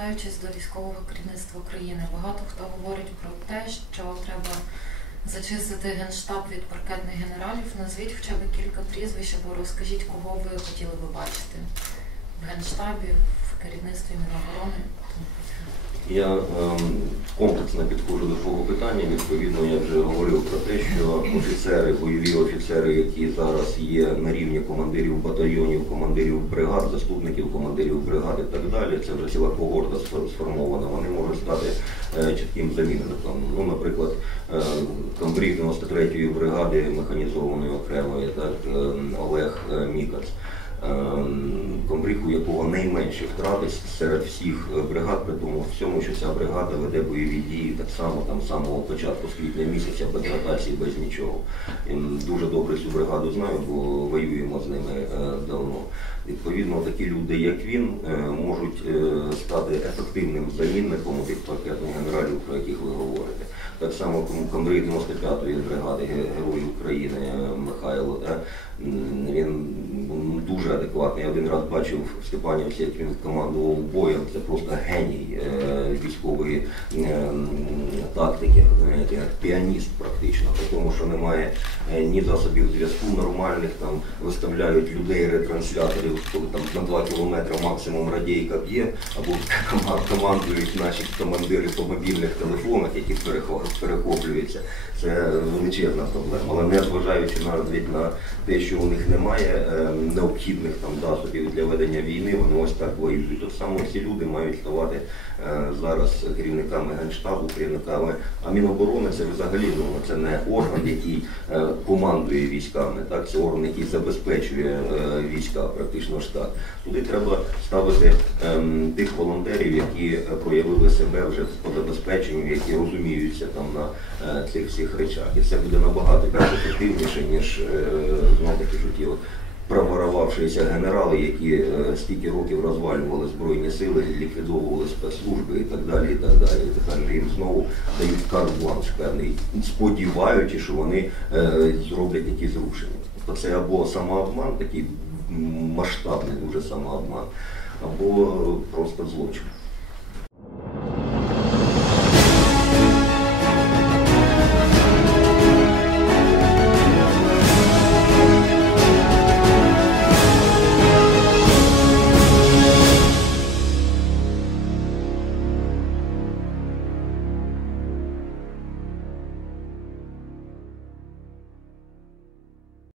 звертаючись до військового керівництва України, багато хто говорить про те, що треба зачистити генштаб від паркетних генералів. Назвіть хоча б кілька прізвищ або розкажіть, кого ви хотіли би бачити в генштабі, в керівництві Міноборони. Я ем, комплексно підходжу до свого питання. Відповідно, я вже говорив про те, що офіцери, бойові офіцери, які зараз є на рівні командирів батальйонів, командирів бригад, заступників командирів бригад і так далі, це вже ціла когорта сформована. Вони можуть стати е, чітким замінником. Ну, наприклад, е, комбриг 93-ї бригади механізованої окремої, так, е, Олег Мікац. Ем, комбриг, у якого найменші втрати серед всіх е, бригад, при тому всьому, що ця бригада веде бойові дії так само там з самого початку з квітня місяця, без ротації, без нічого. Ем, Дуже добре цю бригаду знаю, бо воюємо з ними е, давно. Відповідно, такі люди, як він, е, можуть е, стати ефективним замінником тих паркетних генералів, про яких ви говорите. Так само ком- комбриг 95-ї бригади Ге- Герой України е, Михайло, він дуже адекватний. Я один раз бачив в як він командував боєм. Це просто геній військової тактики, як піаніст практично, тому, що немає ні засобів зв'язку нормальних, там виставляють людей, ретрансляторів, коли там на 2 кілометри максимум радійка б'є, або командують наші командири по мобільних телефонах, які перехо- перехоплюються. Це величезна проблема. Але не зважаючи навіть на те, що у них немає е, необхідних там засобів для ведення війни, вони ось так воюють. Так само ці люди мають ставати е, зараз керівниками генштабу, керівниками. А Міноборони це взагалі ну, це не орган, який е, командує військами, так це орган, який забезпечує е, війська, практично штат. Туди треба ставити ем, тих волонтерів, які е, проявили себе вже по забезпеченню, які розуміються там на е, цих всіх речах. І це буде набагато ефективніше, ніж знову таки що ті генерали, які е, стільки років розвалювали збройні сили, ліквідовували спецслужби і так далі. І так далі. І тепер їм знову дають карт-бланш певний, сподіваючись, що вони е, зроблять якісь зрушення. Тобто це або самообман, такий масштабний дуже самообман, або просто злочин.